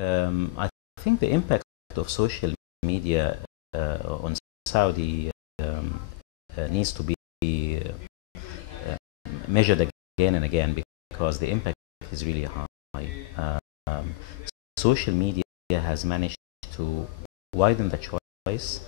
I think the impact of social media on Saudi needs to be measured again and again, because the impact is really high. Um, Social media has managed to widen the choice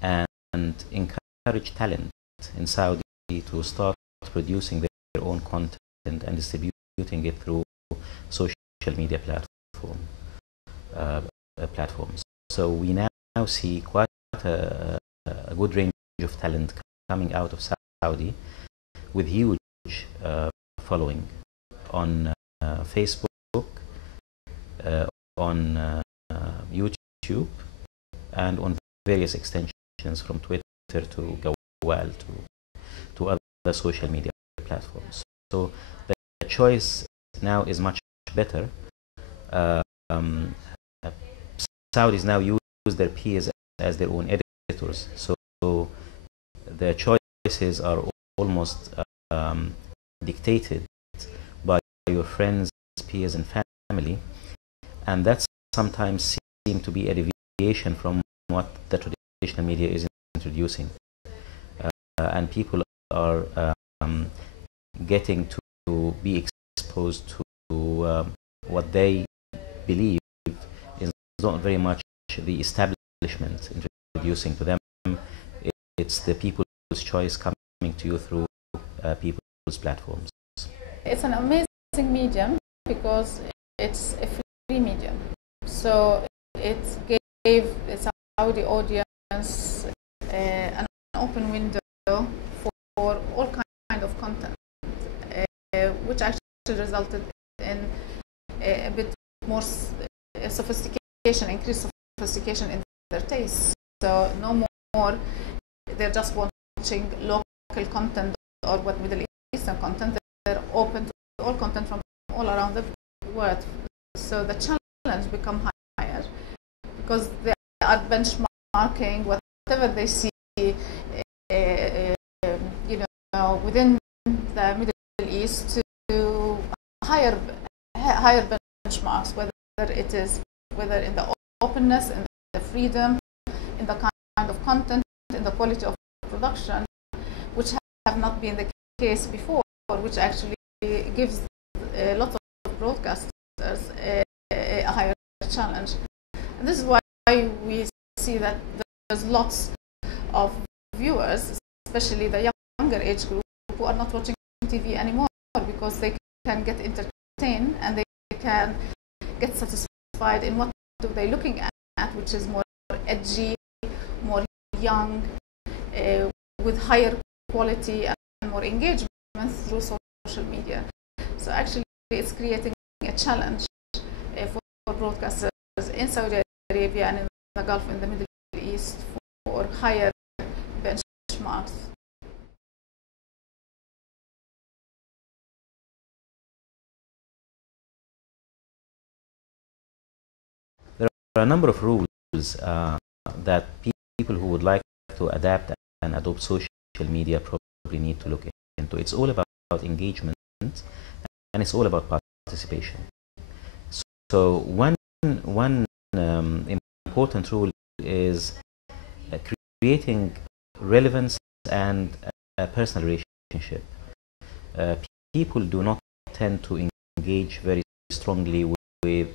and encourage talent in Saudi to start producing their own content and distributing it through social media platforms. So we now see quite a good range of talent coming out of Saudi with huge following on Facebook, on YouTube, and on various extensions from Twitter to Gawal to other social media platforms. So the choice now is much better. Saudis now use their peers as their own editors, so the choices are almost dictated by your friends, peers, and family, and that sometimes seems to be a deviation from what the traditional media is introducing, and people are getting to be exposed to what they believe is not very much the establishment introducing to them. It's the people's choice coming to you through people's platforms. It's an amazing medium because it's a free medium. So it gave the Saudi audience an open window for all kinds of content, which actually resulted in a bit more sophistication, increased sophistication in their tastes. So no more they're just watching local content or what Middle Eastern content. They're open to all content from all around the world. So the challenge becomes higher because they are benchmarking whatever they see, within the Middle East to higher benchmarks, whether in the openness, in the freedom, in the kind of content, in the quality of production, which have not been the case before, which actually gives a lot of broadcasters a higher challenge. And this is why we see that there's lots of viewers, especially the younger age group, who are not watching TV anymore because they can get entertained and they can get satisfied in what they're looking at, which is more edgy, more young, with higher quality and more engagement through social media. So actually it's creating a challenge for broadcasters in Saudi Arabia and in the Gulf and the Middle East for higher benchmarks. There are a number of rules that people who would like to adapt and adopt social media probably need to look into. It's all about engagement and it's all about participation. So one important rule is creating relevance and a personal relationship. People do not tend to engage very strongly with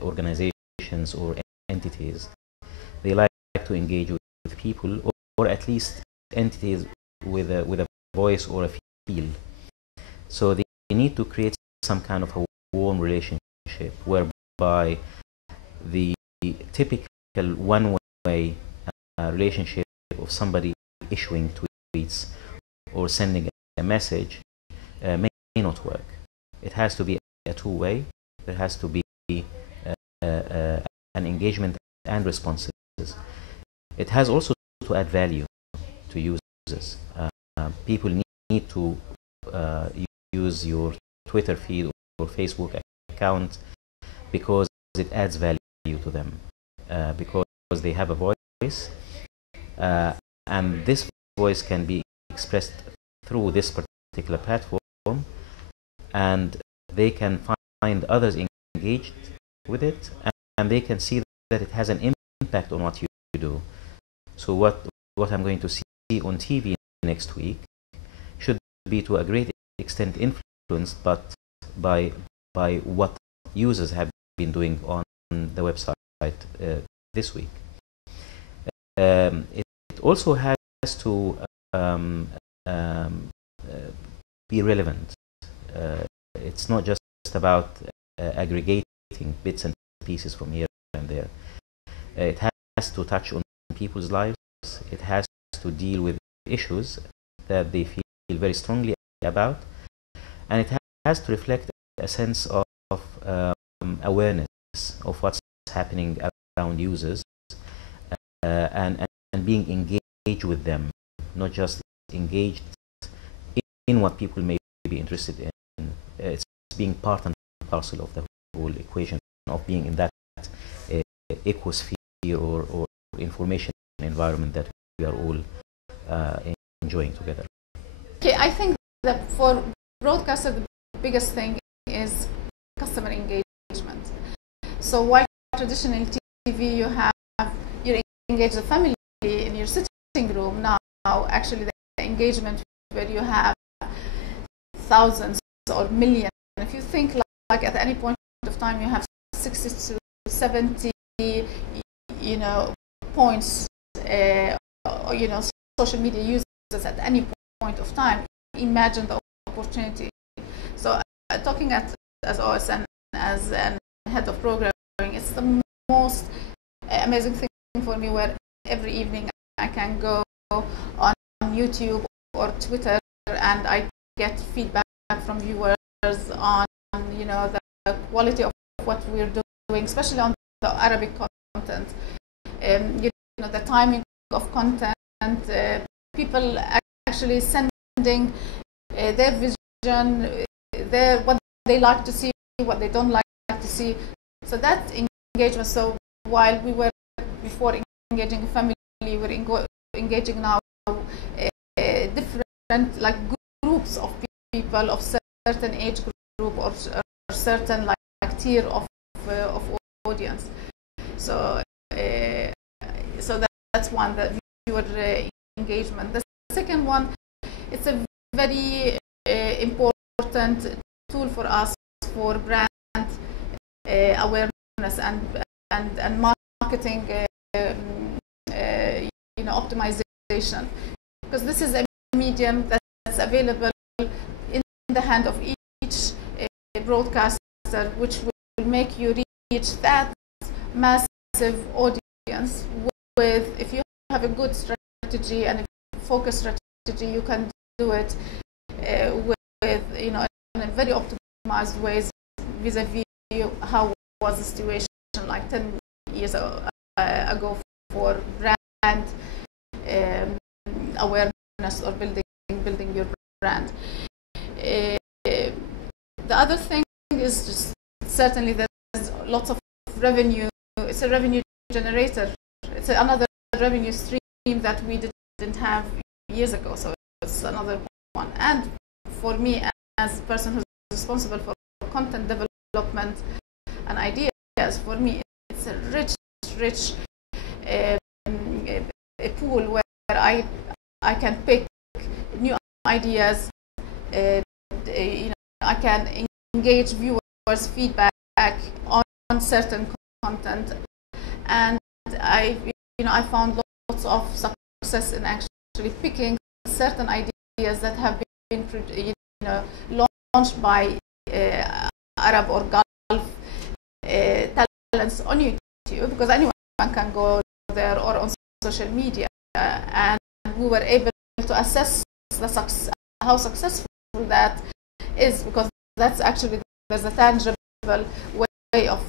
organizations or entities. They like to engage with people, or at least entities with a voice or a feel. So they need to create some kind of a warm relationship whereby the typical one-way relationship of somebody issuing tweets or sending a message may not work. It has to be a two-way. There has to be an engagement and responses. It has also to add value to users. People need to use your Twitter feed or Facebook account because it adds value to them, because they have a voice, and this voice can be expressed through this particular platform, and they can find others engaged with it, and they can see that it has an impact on what you do. So what I'm going to see on TV next week should be to a great extent influenced but by what users have been doing on the website this week. It also has to be relevant. It's not just about aggregating bits and pieces from here and there. It has to touch on people's lives. It has to deal with issues that they feel very strongly about, and it has to reflect a sense of awareness of what's happening around users, and being engaged with them, not just engaged in what people may be interested in. It's being part and parcel of the whole equation of being in that ecosphere or information environment that we are all enjoying together. Okay, I think that for broadcaster, the biggest thing is customer engagement. So while traditionally TV you engage the family in your sitting room, now actually the engagement where you have thousands or millions. If you think like at any point of time you have 60 to 70 points social media users at any point of time, imagine the opportunity. So talking as OSN, as an head of programming, it's the most amazing thing for me, where every evening I can go on YouTube or Twitter and I get feedback from viewers on the quality of what we're doing, especially on the Arabic content. The timing of content, people actually sending their vision, what they like to see, what they don't like to see. So that engagement. So while we were before engaging a family, we're engaging now different like groups of people of certain age group or certain like tier of audience. So that's one, the viewer engagement. The second one, it's a very important tool for us for brand awareness and marketing optimization, because this is a medium that's available in the hand of each broadcaster, which will make you reach that massive audience with, if you have a good strategy and a focused strategy, you can do it with in a very optimized ways vis-a-vis how was the situation like 10 years ago for brand awareness or building your brand. The other thing is just certainly there's lots of revenue. It's a revenue generator. It's another revenue stream that we didn't have years ago. So it's another one. And for me, as a person who's responsible for content development and ideas, for me it's a rich a pool where I can pick new ideas. I can engage viewers' feedback on certain content, and I found lots of success in actually picking certain ideas that have been launched by Arab or Gulf talents on YouTube, because anyone can go there or on social media, and we were able to assess how successful that is, because that's actually, there's a tangible way of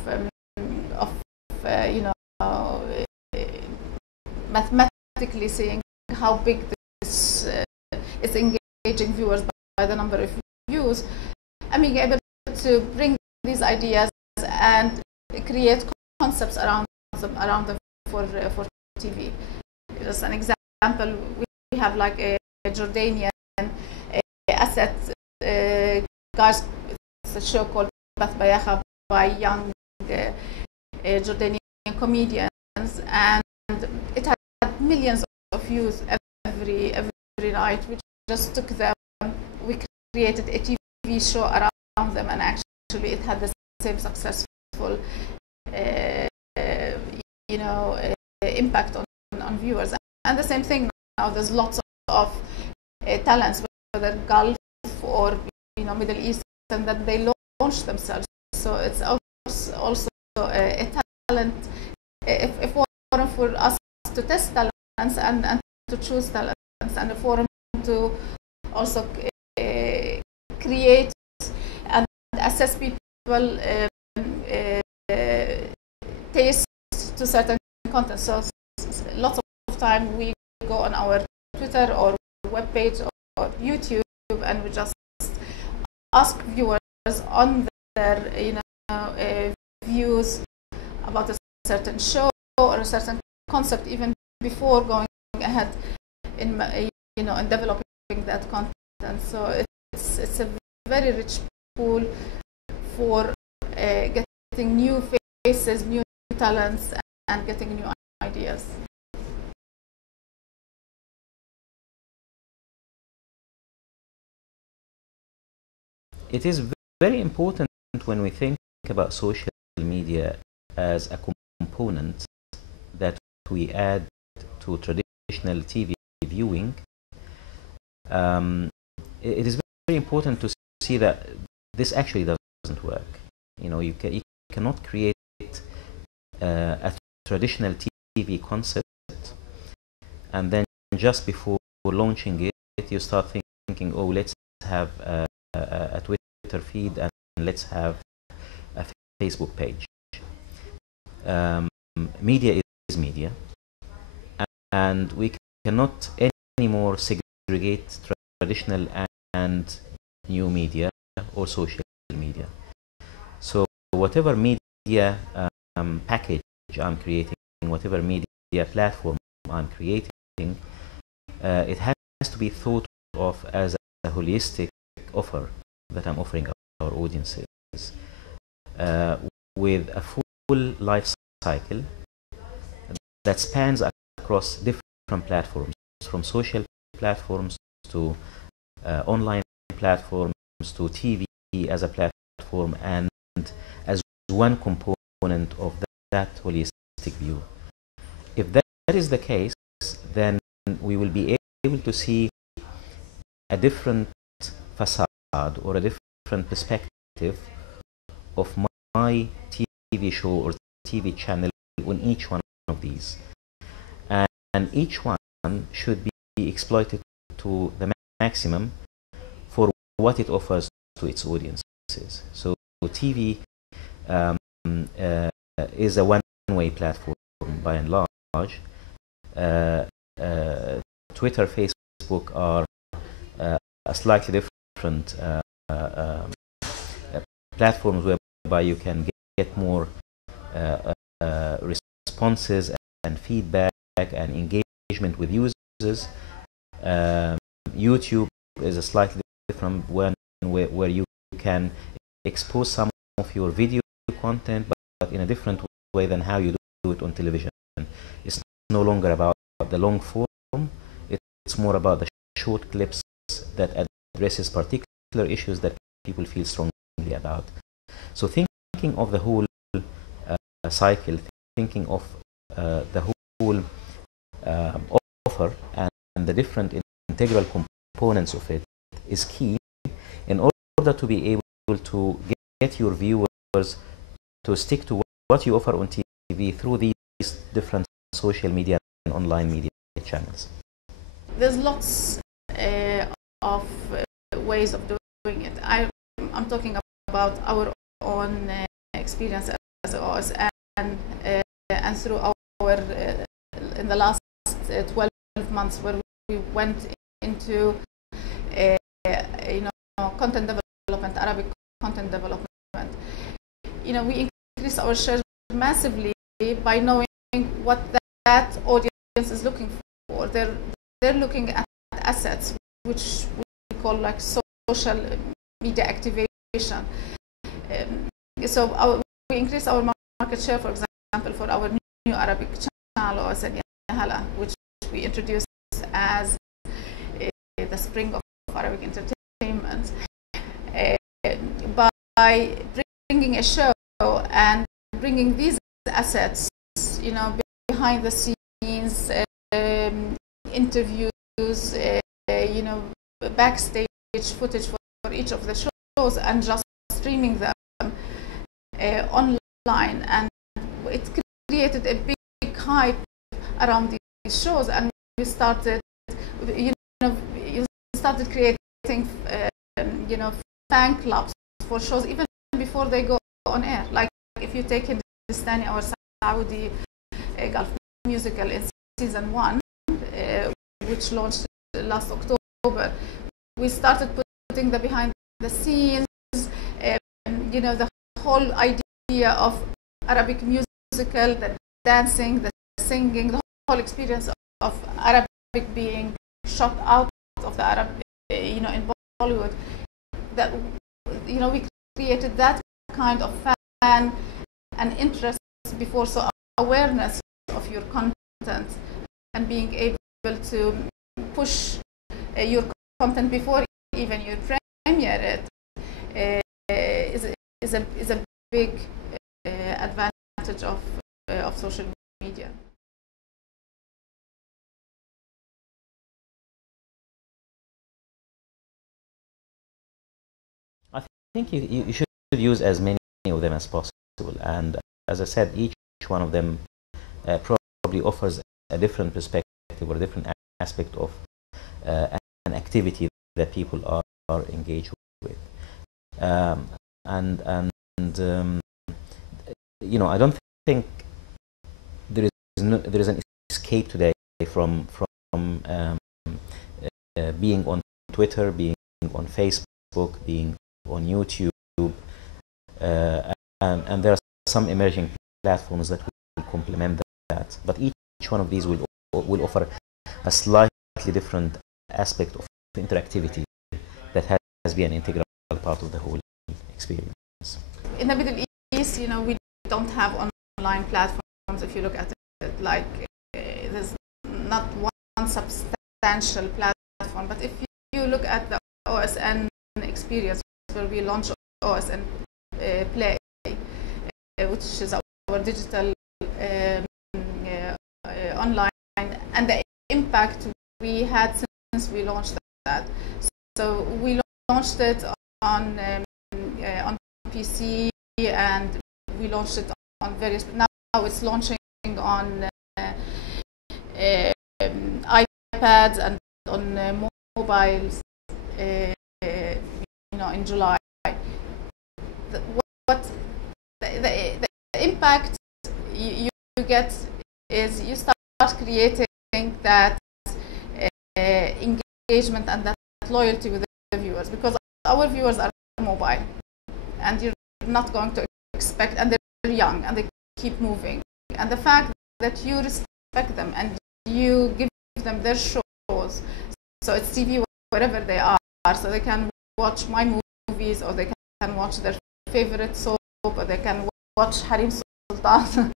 mathematically seeing how big this is engaging viewers by the number of views, and being able to bring these ideas and create concepts around them for TV. Just an example, we have like a Jordanian asset guys. It's a show called Bath Bayacha by young Jordanian comedians, and it had millions of views every night. We just took them, we created a TV show around them, and actually it had the same successful impact on viewers. And the same thing now, there's lots of talents, whether Gulf or Middle East, and that they launch themselves. So it's also a talent, a forum for us to test talents and to choose talents, and a forum to also create and assess people taste to certain content. So lots of time we go on our Twitter or webpage or YouTube, and we just ask viewers on their views about a certain show or a certain concept, even before going ahead in developing that content. So it's a very rich pool for getting new faces, new talents, and getting new ideas. It is very important when we think about social media as a component that we add to traditional TV viewing. It is very important to see that this actually doesn't work. You cannot create a traditional TV concept and then just before launching it, you start thinking, oh, let's have a Twitter feed and let's have a Facebook page. Media is media, and we cannot anymore segregate traditional and new media or social media. So whatever media package I'm creating, whatever media platform I'm creating, it has to be thought of as a holistic offer that I'm offering our audiences, with a full life cycle that spans across different platforms, from social platforms to online platforms to TV as a platform, and as one component of that holistic view. If that is the case, then we will be able to see a different facade or a different perspective of my TV show or TV channel on each one of these. And each one should be exploited to the maximum for what it offers to its audiences. So TV is a one-way platform by and large. Twitter, Facebook are a slightly different platforms whereby you can get more responses and feedback and engagement with users. YouTube is a slightly different one where you can expose some of your video content, but in a different way than how you do it on television. It's no longer about the long form, it's more about the short clips that addresses particular issues that people feel strongly about. So thinking of the whole cycle, thinking of the whole offer and the different integral components of it is key in order to be able to get your viewers to stick to what you offer on TV through these different social media and online media channels. There's lots of ways of doing it. I'm talking about our own experience as OS, and through our in the last 12 months, where we went into content development, Arabic content development. We increased our shares massively by knowing what that audience is looking for. They're looking at assets, which we call like social media activation. we increased our market share, for example, for our new Arabic channel, OSN Yahala, which we introduced as the spring of Arabic entertainment. By bringing a show and bringing these assets, behind the scenes, interviews, backstage footage for each of the shows, and just streaming them online, and it created a big hype around these shows, and we started, creating, fan clubs for shows even before they go on air. Like if you take Hindustani, our Saudi Gulf musical in season 1, which launched last October, we started putting the behind the scenes, the whole idea of Arabic musical, the dancing, the singing, the whole experience of Arabic being shot out of the Arab, in Bollywood. That, we created that kind of fan and interest before, so awareness of your content and being able to push your content before even you premiere it is a big advantage of social media. I think you should use as many of them as possible, and as I said, each one of them probably offers a different perspective or a different aspect of an activity that people are engaged with. I don't think there is an escape today from being on Twitter, being on Facebook, being on YouTube, and there are some emerging platforms that will complement that. But each one of these will offer a slightly different aspect of interactivity that has been an integral part of the whole experience. In the Middle East, we don't have online platforms. If you look at it, like there's not one substantial platform. But if you look at the OSN experience, where we launched OSN Play, which is our digital online, and the impact we had since we launched that. So we launched it on PC, and we launched it on various. Now it's launching on iPads and on mobiles. In July. The impact you get is you start creating that engagement and that loyalty with the viewers, because our viewers are mobile, and you're not going to expect, and they're young and they keep moving, and the fact that you respect them and you give them their shows, so it's TV wherever they are, so they can watch my movies, or they can watch their favorite soap, or they can watch Harim Sultan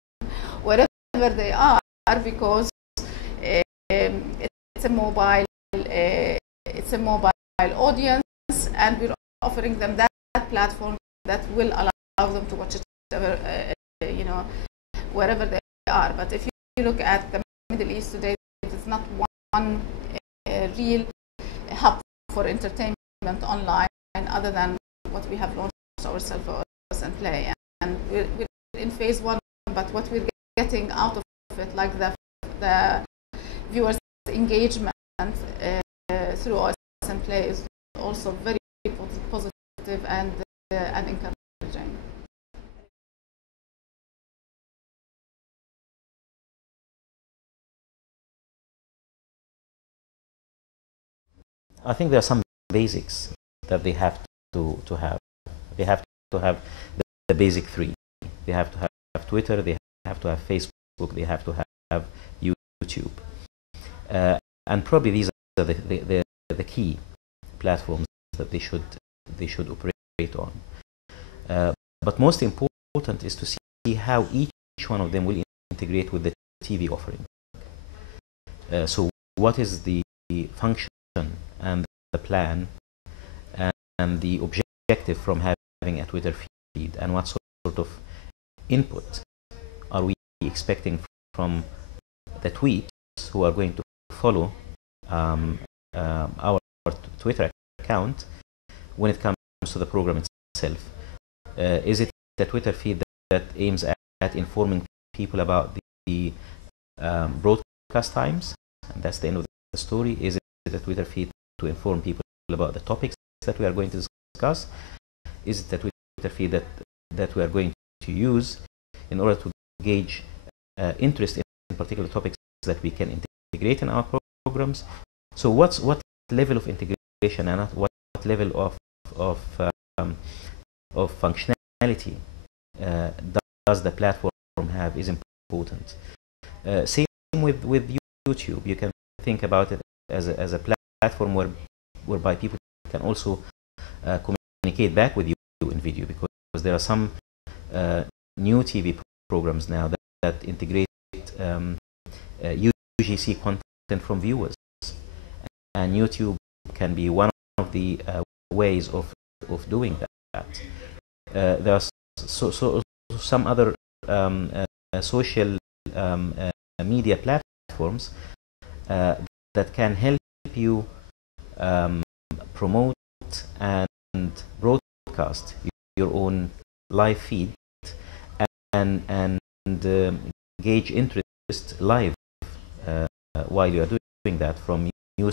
wherever they are, because it's a mobile audience, and we're offering them that platform that will allow them to watch it wherever they are. But if you look at the Middle East today, it is not one real hub for entertainment online, other than what we have launched ourselves and Play, and we're in phase 1. But what we're getting out of it, like the viewers' engagement through OS and Play, is also very positive and encouraging. I think there are some basics that they have to have. They have to have the basic 3. They have to have Twitter, they have to have Facebook, they have to have YouTube. And probably these are the key platforms that they should operate on. but most important is to see how each one of them will integrate with the TV offering. So what is the function and the plan and the objective from having a Twitter feed, and what sort of input are we expecting from the tweets who are going to follow our Twitter account when it comes to the program itself. Is it a Twitter feed that aims at informing people about the broadcast times, and that's the end of the story? Is it a Twitter feed to inform people about the topics that we are going to discuss? Is it a Twitter feed that we are going to use in order to gauge interest in particular topics that we can integrate in our programs? So what level of integration and what level of functionality does the platform have is important. Same with YouTube. You can think about it as a platform whereby people can also communicate back with you in video, because there are some new TV programs now that integrate UGC content from viewers, and YouTube can be one of the ways of doing that. There are some other social media platforms that can help you promote and broadcast your own live feed and gauge interest live while you are doing that, from news